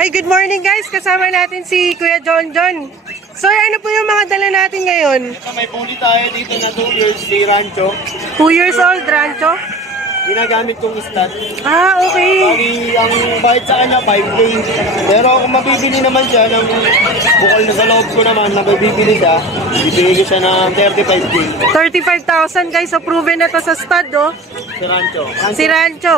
Ay, good morning guys! Kasama natin si Kuya John John. Sir, ano po yung mga dala natin ngayon? Ito, may puli tayo dito na 2 years si Rancho. 2 years old, Rancho? Ginagamit kong stud. Ah, okay. Bali, ang bayad sa kanya 5K. Pero kung mabibili naman siya, ng bukal na sa loob ko naman, na mabibili siya, bibigay ko siya ng 35K. 35,000 guys. So, proven na to sa stud, oh. Si Rancho. Si Rancho.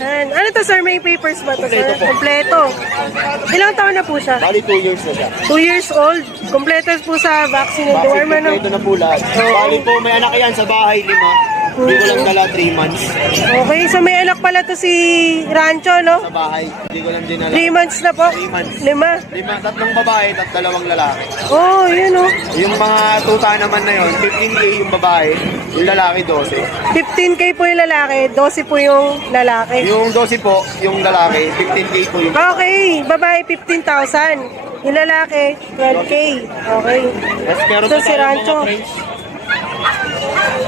Yan. Ano to, sir? May papers ba to, sir? Kompleto po. Kompleto. Ilang taon na po siya? Bali, 2 years na siya. 2 years old. Kompleto po sa vaccine and Bakit deworm, ano? kompleto na po lahat. Bali po, may anak yan sa bahay, 5. Hindi ko lang dala 3 months Okay, so may anak pala to si Rancho, no? sa bahay. Hindi ko lang dinala. 3 months na po. 3 months. 5. 5, 3 babae, 2 lalaki. Oh, yun, oh. Yung mga tuta naman na yun, 15K yung babae, yung lalaki 12. 15K po yung lalaki, 12 po yung lalaki. Yung 12 po, yung lalaki, 15K po yung Okay, babae 15,000. Yung lalaki, 12K. Okay. Yes, meron So, po si tayong Rancho. mga French.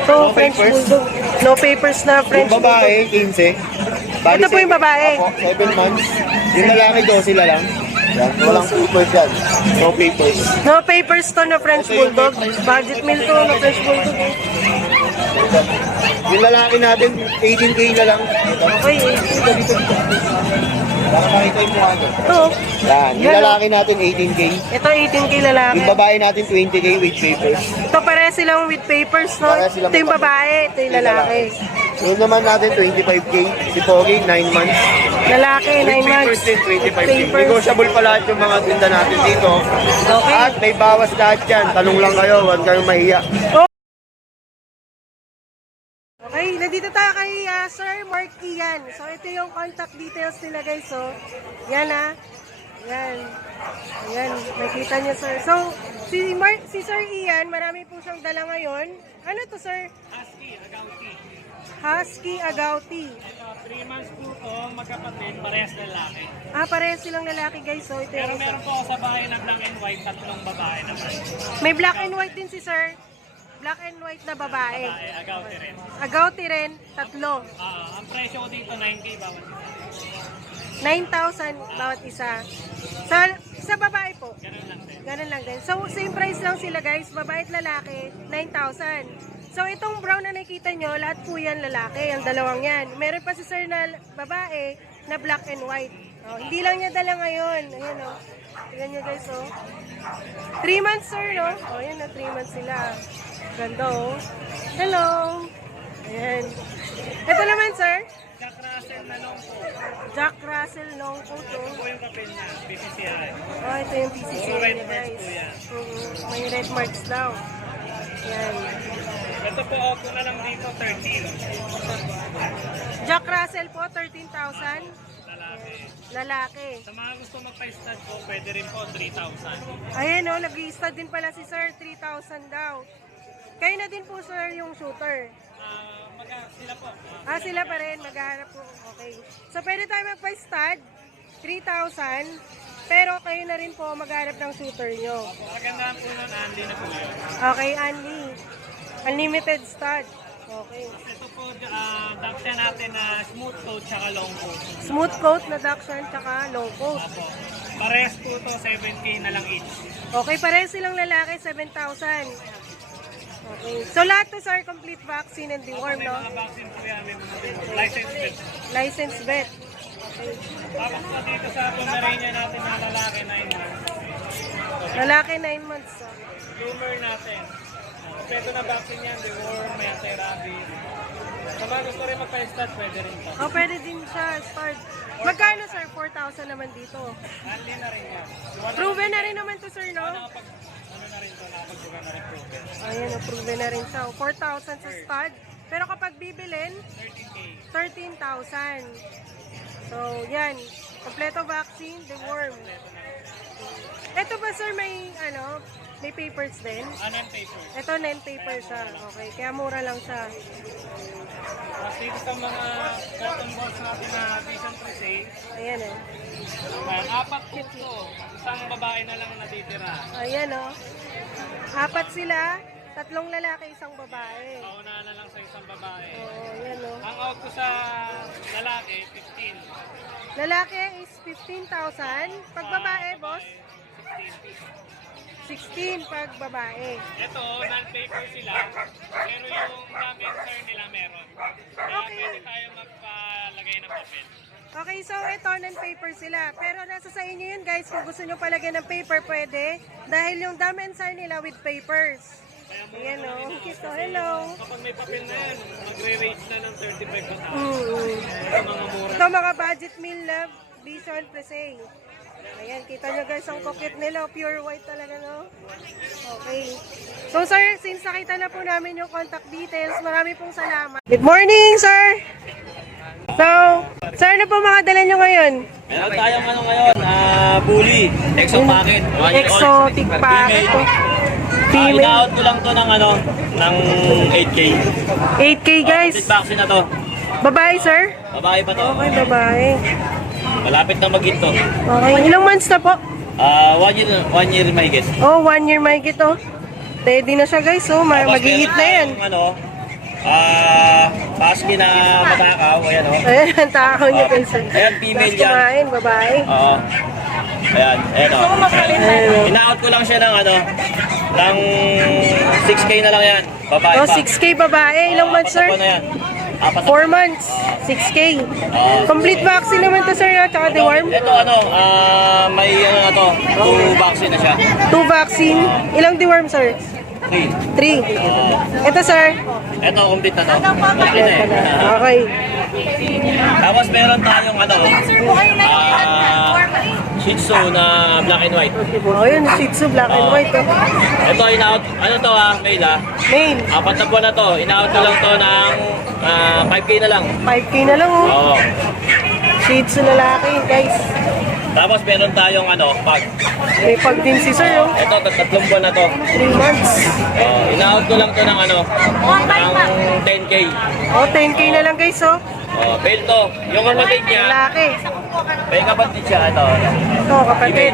So, No French papers. Bulldog. No papers na French Yung babae, 15. Bali, Ito po yung babae. Opo, 7 months. Yung lalaki, 12 na lang. Yan, walang papers yan. No papers. Bulldog. No papers to na French Bulldog. Budget meal to na French Bulldog. Yung lalaki natin, 18K na lang. Okay, Para makita yung mukha nyo. ito. Yan, yung Yan, lalaki natin, 18K. Ito 18K lalaki. Yung babae natin, 20K with papers. Ito pare silang with papers, no? Pareha silang Ito yung with babae, ito yung lalaki. Yung naman natin, 25K. Si Pogi, 9 months. Lalaki, 9 With months. papers din, 25K. Papers. Negotiable pa lahat yung mga tinda natin dito. Okay. At may bawas lahat yan. Tanong lang kayo, huwag kayong mahiya. Okay, nandito tayo kay Sir Mark Ian. So, ito yung contact details nila guys. So, yan Yan. Ayan, makita niyo sir. So, si Sir Ian, marami po siyang dala ngayon. Ano to sir? Husky, Agouti. Husky Agouti. 3 months po ito, magkapatid, parehas lalaki. Parehas silang lalaki guys. So, ito Pero yung meron po ako sa bahay na black and white, 3 babae naman. may black and white din si sir. Black and white na babae. Babae, Agouti rin. Agouti rin, 3. Ang presyo ko dito, 9K bawat isa. 9,000 bawat isa. Sa babae po. Ganun lang din. Ganun lang din. So, same price lang sila guys. Babae at lalaki, 9,000. So, itong brown na nakikita nyo, lahat po yan lalaki. Ang dalawang yan. Meron pa si sir na babae na black and white. Oh, hindi lang niya dala ngayon. Ayan o. Tignan nyo guys o. 3 months sir no? O, yan na 3 months sila. Ganda o. Hello. Ayan. Ito naman sir. Jack Russell na long po. Jack Russell long coat o. Ito po yung papel niya, BCCI. Oh, ito yung PCC Puro red niya, marks guys. po yan. May red marks daw. Yan. Ito po, opo na lang dito, 13. Jack Russell po, 13,000. Lalaki. Lalaki. Sa mga gusto magpa-stud po, pwede rin po, 3,000. Ayan o, nag-i-stud din pala si sir, 3,000 daw. Kayo na din po sir yung shooter. Sila po. Sila pa rin, maghahanap po. Okay. So, pwede tayo magpa-stud, 3,000. Pero kayo na rin po maghahanap ng shooter nyo. Magandaan po nun, Andy na po yun. Okay, Andy. Unlimited stud. Okay. Ito po, dapsya natin na smooth coat tsaka long coat. Smooth coat na Dachshund, tsaka long coat. Apo. Parehas po to 7K na lang each. Okay, pareho silang lalaki, 7,000. Okay. So, lahat to sir, complete vaccine and deworm, May no? mga vaccine po yan, may mga license vet. License vet. Okay. Tapos po dito sa Pomeranian natin na lalaki 9 months. Lalaki, 9 months. So. Bloomer natin. Kompleto na vaccine yan, deworm, may anti-rabies. Sa mga gusto rin magpa-stud, pwede rin po. Oh, pwede din siya, start. Magkano sir? 4,000 naman dito. Only na rin yan. Proven na rin naman to sir, no? Ano na rin to, nakapagbuga na rin po. Ayan, proven na rin siya. 4,000 sa stud. Pero kapag bibilin, 13K. 13,000. So, yan. Kompleto vaccine, deworm. Ito ba sir may, may papers din? Non-paper. Ito, non-paper siya. Okay, kaya mura lang siya. Tapos dito sa mga cotton balls natin na Vision Crusade, Ayan eh. 4 po ito. Isang babae na lang natitira. Ayan o. 4 sila. 3 lalaki, 1 babae. Pauna na lang sa isang babae. Oo, yan o. Ang out ko sa lalaki, 15. Lalaki is 15,000. Pag babae, boss? 16 pag babae. Ito, non-paper sila. Pero yung damage nila meron. Kaya Okay. pwede tayo magpalagay ng papel. Okay, so ito, non-paper sila. Pero nasa sa inyo yun, guys. Kung gusto nyo palagyan ng paper, pwede. Dahil yung damensar nila with papers. Ayan, o. So, hello. Kapag may papel na yan, magre-range na ng 35,000. Mm. Mga mura. Ito, mga budget meal na Vision Presay. Ayan, kita nyo guys, ang coquette nila. Pure white talaga, no? Okay. So, sir, since nakita na po namin yung contact details, marami pong salamat. Good morning, sir! So, sir, ano po mga dala nyo ngayon? Meron tayong ano ngayon, bully, exo packet. Exotic packet to. Female. Ina-out ko lang to ng ano, ng 8K. 8K, guys. Complete vaccine na to. Babae, sir? Babae pa to. Okay, babae. Malapit na mag-ito. Okay, ilang months na po? 1 year may guess. Oh, 1 year may gito. Ready na siya, guys. So, mag-hit na yan. Ano, pasky na matakaw, ayan o. Ayan, ang takaw niya, guys. Ayan, female Tapos yan. kumain, babae. Oo. Ayan, ayan o. Ayan. Ina-out ko lang siya ng ano, ng 6K na lang yan. Babae Oh, pa. 6K babae. Ilang months, sir? Apat na yan. Apat na. 4 months. 6K. Complete vaccine naman to, sir, ha? Tsaka deworm. Ito ano, may ano na to, 2 vaccine na siya. 2 vaccine. Ilang deworm, sir? 3. 3. Ito, sir. Ito, complete na to. Complete na eh. Okay. Tapos meron tayong ano, Shih Tzu na black and white. Oh, yun. Shih Tzu, black and white. Oh. Ito, ina-out, ano to male Male. 4 na buwan na to. Ina-out ko lang to ng 5K na lang. 5K na lang, oh. Oo. Shih Tzu lalaki, guys. Tapos meron tayong ano, pag. May pag din si sir, oh. Ito, 3 buwan na to. 3 months. Ina-out ko lang to ng ano, ng 10K. Oh, 10K na lang, guys, oh. Male to. Yung kapatid niya, Lalaki. may kapatid siya, ito. Ito, kapatid.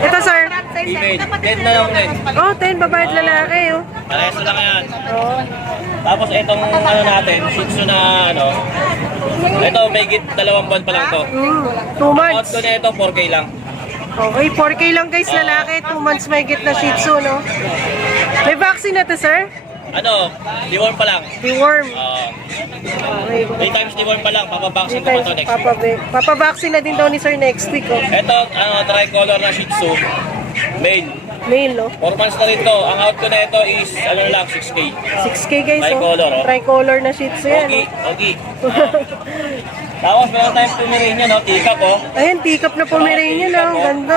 Ito, sir. Female. 10 na lang din. Oh, 10 babae at lalaki, oh. Parehas lang yan. Oh. Tapos itong ano natin, Shih Tzu na ano, ito may 2 buwan pa lang to. 2 Out months. ko na ito, 4K lang. Okay, 4K lang, guys, lalaki. 2 months may get na Shih Tzu, no? May vaccine na to, sir? Ano, deworm pa lang. Deworm. Okay. 3 times deworm pa lang, papabaksin ko pa to next week. Papavaccine na din daw ni sir next week, oh. Ito, tricolor na Shih Tzu, male. Male, no? 4 months na rin to. Ang out ko na ito is, ano lang, 6K. 6K, guys, oh. Tricolor, oh. Tricolor na Shih Tzu yan, Okay, oh. okay. Tapos meron tayong Pomeranian, no? Teacup, oh. Ayan, pick up na Pomeranian, no? Ang ganda,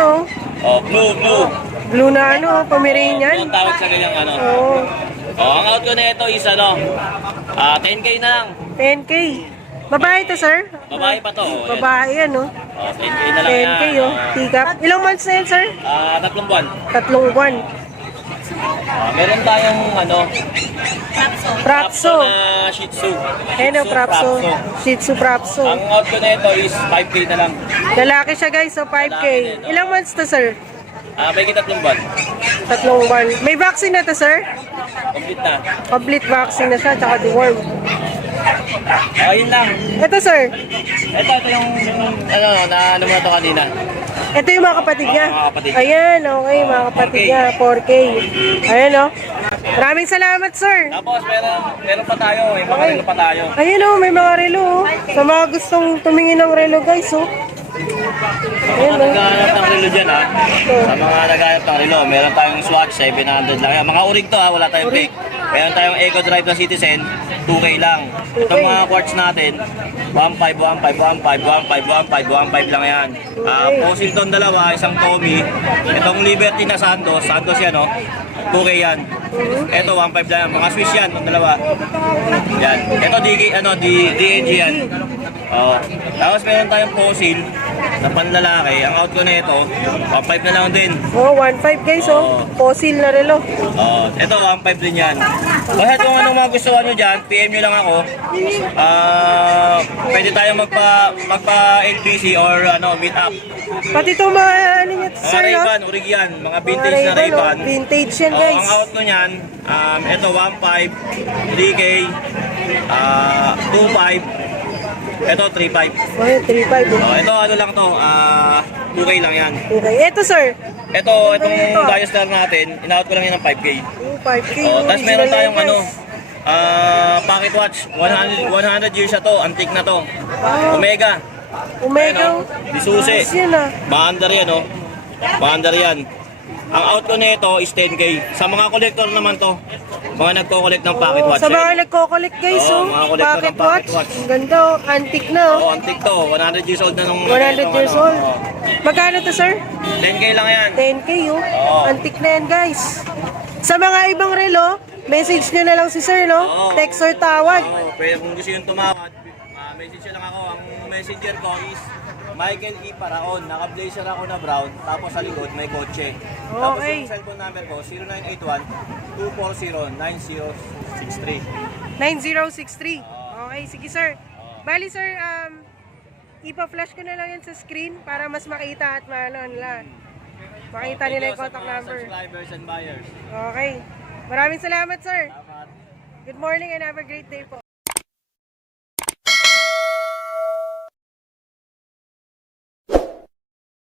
oh. Blue, blue. Blue na, ano, Pomeranian. Yung tawag sa ganyang ano. Oh, Ang out ko na ito is, ano, 10K na lang. 10K. Babae to, sir? Babae pa to. Oh, yan. Babae, ano? 10K na lang 10K, yan. oh. Pick up. Ilang months na yan, sir? 3 buwan. 3 buwan. Meron tayong, ano, Prapso. na Shih Tzu. Ano, Prapso. Prapso. Shih Tzu Prapso. Ang out ko na ito is 5K na lang. Lalaki siya, guys, so 5K. Ilang months to, sir? May 3 buwan. 3 buwan. May vaccine na to, sir? Complete na. Complete vaccine na siya, tsaka deworm. Yun lang. Ito, sir. Ito yung, ano, na ano mo na to kanina. Ito yung mga kapatid niya. Mga kapatid. Ayan, okay, mga kapatid 4K. niya. 4K. Ayan, oh. Maraming salamat, sir. Tapos meron pa tayo, mga relo pa tayo. Ayan, oh, may mga relo, oh. Sa mga gustong tumingin ng relo, guys, oh. Sa mga naghahanap ng relo dyan, ha. Sa mga naghahanap ng relo, meron tayong Swatch, 700 lang yan. Mga urig to, ha, wala tayong fake. Meron tayong Eco Drive na Citizen, 2K lang. Itong mga quartz natin, 1.5, 1.5, 1.5, 1.5, 1.5, 1.5 lang yan. Posington dalawa, isang Tommy. Itong Liberty na Santos, Santos yan, oh. 2K yan. Ito, 1.5 lang yan. Mga Swiss yan, itong dalawa. Yan. Ito, DNG yan. Tapos meron tayong fossil na panlalaki. Ang out ko na ito, 1.5 na lang din. Oh, 1.5, guys, oh. Fossil na relo. Ito, 1.5 din yan. Basta kung anong mga gusto nyo dyan, PM nyo lang ako. Pwede tayo magpa-LBC or ano, meet up. Pati itong mga, ano niya, Mga sir, no? Ray-Ban, urig yan. Mga Mga vintage na Ray-Ban, oh. Ray-Ban. Vintage yan, Oo, guys. ang out ko niyan, ito 1.5, 3K, 2.5, Ito, 3.5. Oh, 3.5. Oh, ito ano lang to, 2K lang yan. Okay. Ito, sir. Ito, itong Ito. Diastar natin, in-out ko lang yan ng 5K. Oh, 5K. Oh, tapos original meron tayong na yan, ano, guys. pocket watch, 100 years na to, antique na to. Ah, Omega, Omega. Disusi. Ayos yan ah. Baandar yan, oh. Baandar yan. Ang out ko nito is 10K. Sa mga collector naman to, mga nagko-collect ng pocket watch. Sa mga nagko-collect guys, Oo, oh. mga collector Pocket ng pocket watch. watch. Ang ganda, oh. Antique na, oh. Oh, antique to. 100 years old na nung... 100 years ano, old. oh. Magkano to, sir? 10K lang yan. 10K, oh. Oo. Antique na yan, guys. Sa mga ibang relo, message nyo na lang si sir, no? Oo. Text or tawag. Oh, pwede kung gusto yung tumawad, message nyo lang ako. Ang messenger ko is Michael E. Paraon. Naka-blazer ako na brown, tapos sa likod may kotse. Tapos Okay. yung cellphone number ko, 0981-240-9063. 9063. Okay, sige, sir. Bali, sir, ipa-flash ko na lang yan sa screen para mas makita at maano nila. Makita Thank nila you yung sa contact mga number. subscribers and buyers. Okay. Maraming salamat, sir. Salamat. Good morning and have a great day po.